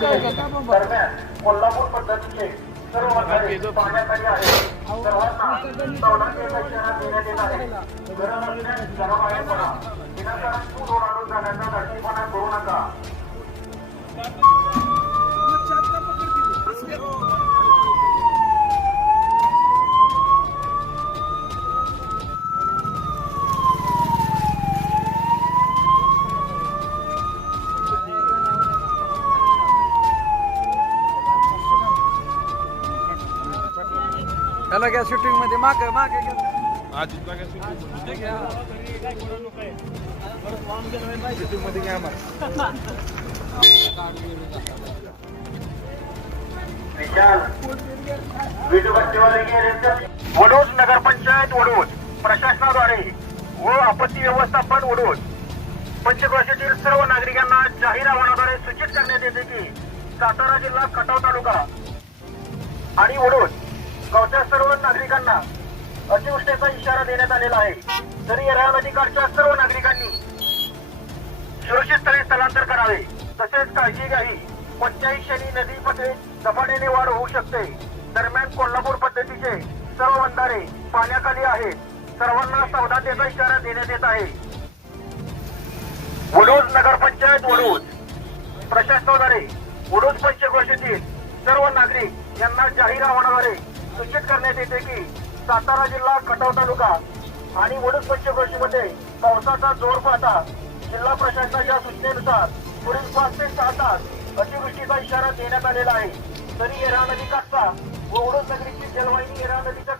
दरम्यान कोल्हापूर पद्धतीचे सर्व मतदारे पाहण्यासाठी आहे. सर्वांना सवलतीचा इशारा देण्यात येत आहे. गरज असल्यास घराबाहेर पडा. विनाकारण तू ओलांडून जाण्याचा लटकेपणा करू नका. त्याला गॅस शूटिंग मध्ये मागे मागे शूटिंग मध्ये घ्या वडोद नगरपंचायत वडोद प्रशासनाद्वारे व आपत्ती व्यवस्थापन वडोद पंचक्रोशीतील सर्व नागरिकांना जाहीर आवाहनाद्वारे सूचित करण्यात येते की सातारा जिल्हा खटाव तालुका आणि वडोद गावच्या सर्व नागरिकांना अतिवृष्टीचा इशारा देण्यात आलेला आहे. तरी येरळा नदीकाठच्या सर्व नागरिकांनी सुरक्षित स्थळी स्थलांतर करावे. तसेच काळजी घ्यावी. कोणत्याही क्षणी नदी पातळीत झपाट्याने वाढ होऊ शकते. दरम्यान कोल्हापूर पद्धतीचे सर्व बंधारे पाण्याखाली आहेत. सर्वांना सावधानतेचा इशारा देण्यात येत आहे. वडोद नगरपंचायत वडोद प्रशासनाद्वारे वडोद पंचक्रोशीतील सर्व नागरिक यांना जाहीर आवाहनाद्वारे सूचित करण्यात येते की सातारा जिल्हा खटाव तालुका आणि वडोद पंचक्रोशीमध्ये पावसाचा जोर पाहता जिल्हा प्रशासनाच्या सूचनेनुसार पुढील 5 ते 6 तास अतिवृष्टीचा इशारा देण्यात आलेला आहे. तरी येरळा नदीकाठचा व वडोद नगरीची जलवाहिनी येरळा नदीच्या